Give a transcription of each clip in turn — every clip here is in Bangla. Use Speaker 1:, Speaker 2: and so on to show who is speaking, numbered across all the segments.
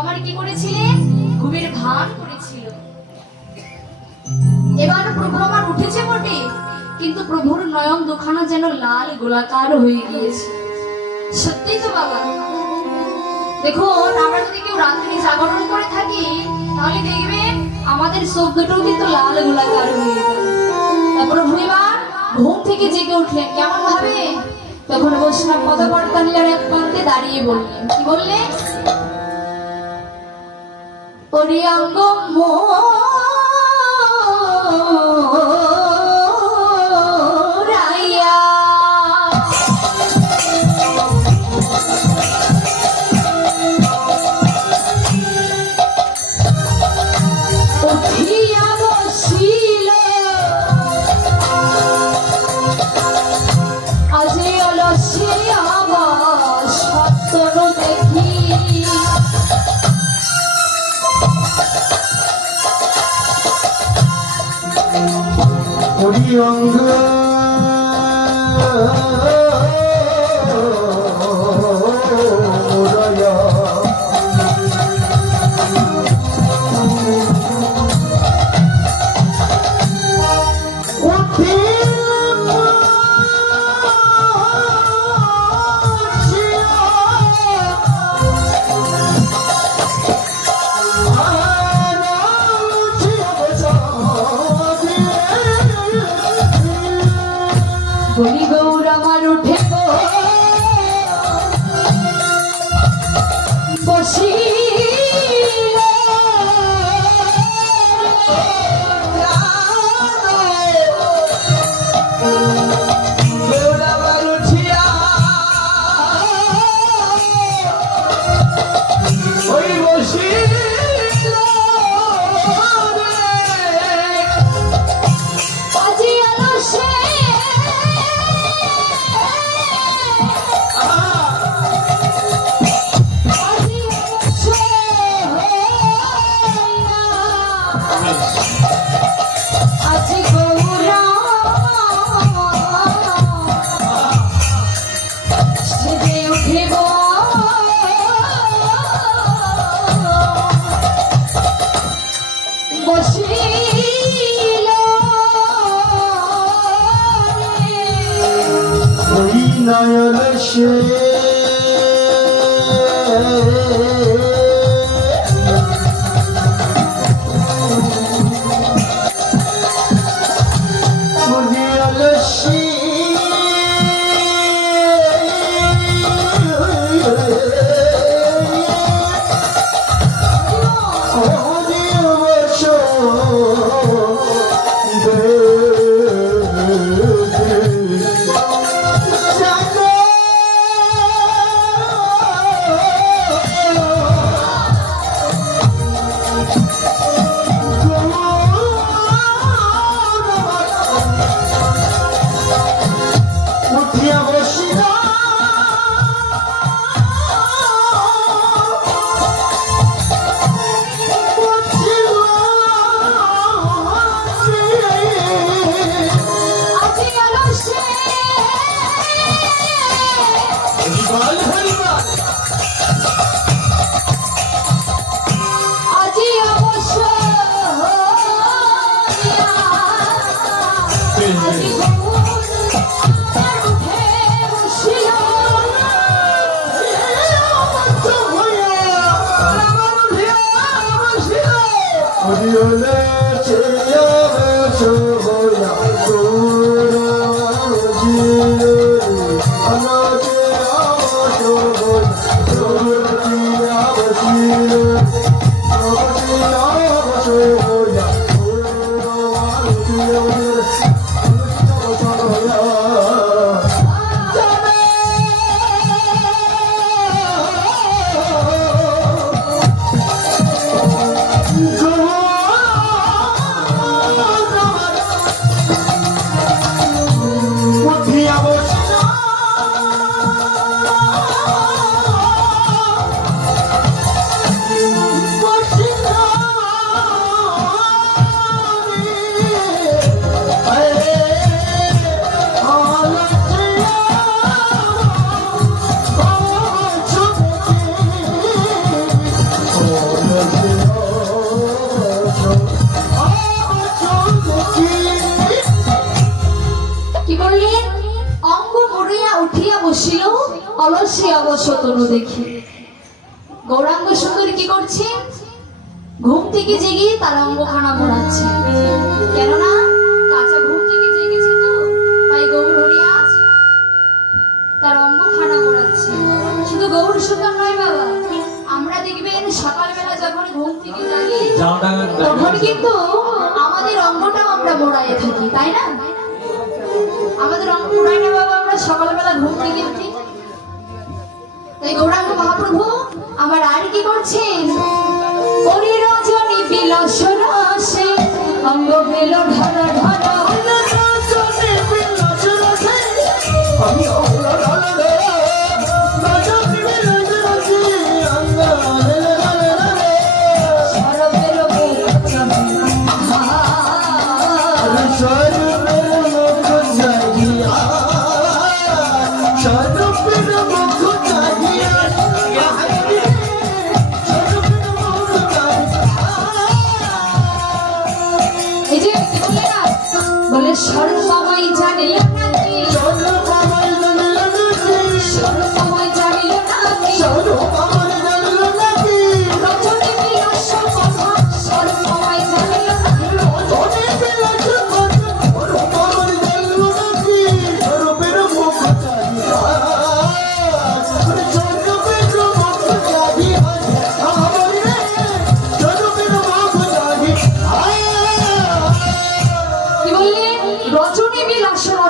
Speaker 1: আমার কি করেছিলেন ঘুমের ভান করেছিল। এবার প্রভু আমার উঠেছে বটে, কিন্তু প্রভুর নয়ন দুখানা যেন লাল গোলাকার হয়ে গিয়েছে। সত্যি তো বাবা? দেখুন আমরা যদি কেউ রাত্রি জাগরণ করে থাকি, তাহলে দেখবেন আমাদের চোখ দুটোও কিন্তু লাল গোলাকার হয়ে যাবে তারপর এবার ঘুম থেকে জেগে উঠলেন। কেমন ভাবে? তখন বৈষ্ণব পদবর্তনের এক প্রান্তে দাঁড়িয়ে বললেন, কি বললেন অরিয়াঙ্গ মোরাইয়া
Speaker 2: হরি অঙ্গ। ওই Hallelujah.
Speaker 1: তনু দেখি। গৌরাঙ্গ সুন্দর কি করছে? ঘুম থেকে জেগে তার অঙ্গখানা মোড়াচ্ছে কেননা কাঁচা ঘুম থেকে জেগেছে তো, তাই গৌর আজ তার অঙ্গখানা মোড়াচ্ছে শুধু গৌর সুন্দর নয় বাবা, আমরা দেখবেন সকালবেলা যখন ঘুম থেকে জাগি, তখন কিন্তু আমাদের অঙ্গটাও আমরা মোড়াইয়ে থাকি, তাই না? আমাদের অঙ্গ মোড়াই না বাবা, আমরা সকালবেলা ঘুম থেকে উঠি। তাই গৌরাঙ্গ মহাপ্রভু আমার আর কি করছেন? রজনী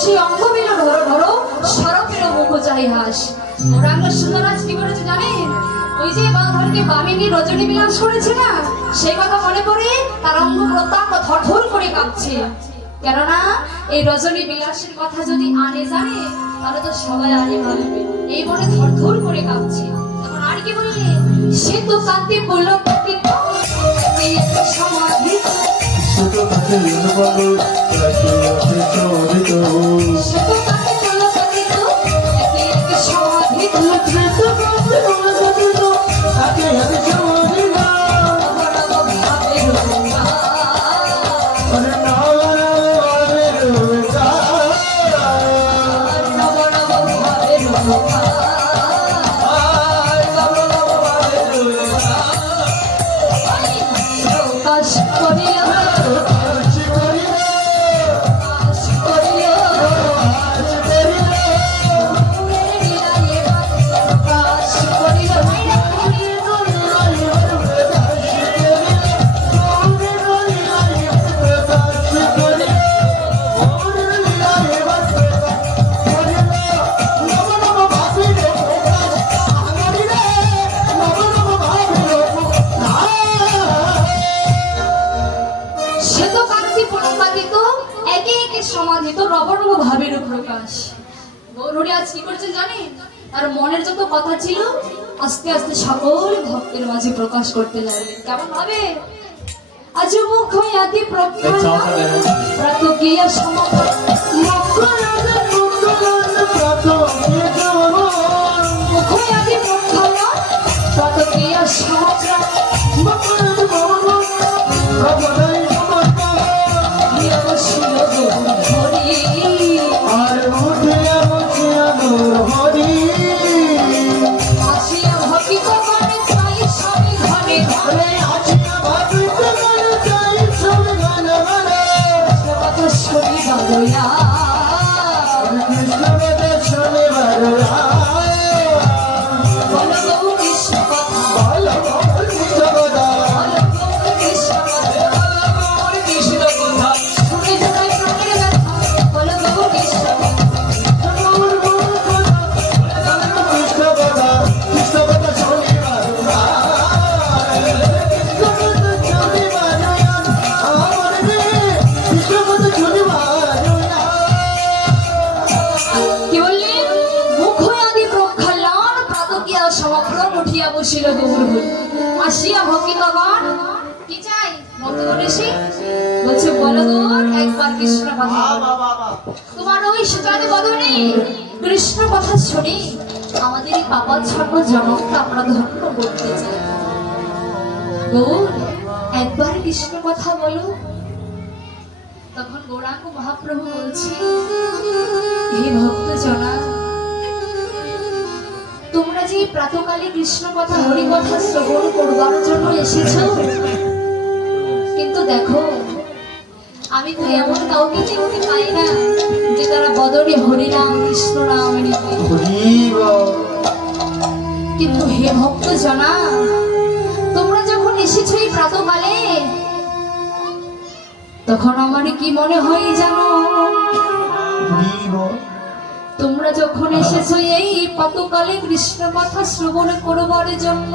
Speaker 1: বিলাস রসে অঙ্গ বিল ধরো ধরো সরপের মুখ চাই হাস। রাঙ্গ সুন্দরাজ কি করেছে জানেন? ওই যে বাঁধরকে বামিনী রজনী বিলাস করেছে না, সেই কথা মনে পড়ে তার অঙ্গ প্রত্যঙ্গ থরথর করে কাঁপছে। কেননা, এই রজনী বিলাসের কথা যদি আনে জানে, তাহলে তো সবাই আনে ভাববে এই মনে থরথর করে কাঁপছে। তখন আর কি বললে? সে তো কান্তি বলল সমাধি
Speaker 2: ছোট কাছে বাবু রাখি আছে
Speaker 1: সমাধিত রবরব ভাবের প্রকাশ। গৌরী আজ কি করছে জানেন তার মনের যত কথা ছিল আস্তে আস্তে সকল ভক্তের মাঝে প্রকাশ করতে লাগলেন। কেমন ভাবে? আজ মুখ আদি মুখ প্রজ্ঞা প্রাতকিয়া সমগ্র প্রাতকিয়া উঠিয়া বসিল গৌরব আসিয়া ভক্তিতগণ কি চাই? এসে? বলছে বলো একবার কৃষ্ণ কথা তোমার ওই সুজানে বদনে কৃষ্ণ কথা শুনি আমাদের এই পাপাচ্ছন্ন জনকটা আমরা ধন্য করতে চাই। গৌর একবার কৃষ্ণ কথা বলো। তখন গৌরাঙ্গ মহাপ্রভু বলছে হে ভক্ত জনা তোমরা যে প্রাতকালে কৃষ্ণ কথা হরি কথা শ্রবণ করবার জন্য এসেছ কিন্তু দেখো আমি তো এমন কাউকে দেখতে পাই না যে তারা বদরে হরিনাম কৃষ্ণ নাম কিন্তু হে ভক্ত জনা তোমরা যখন এসেছ এই প্রাতকালে তখন আমার কি মনে হয় জানো? তোমরা যখন এসেছ এই পতকালে কৃষ্ণ কথা শ্রবণ করবার জন্য।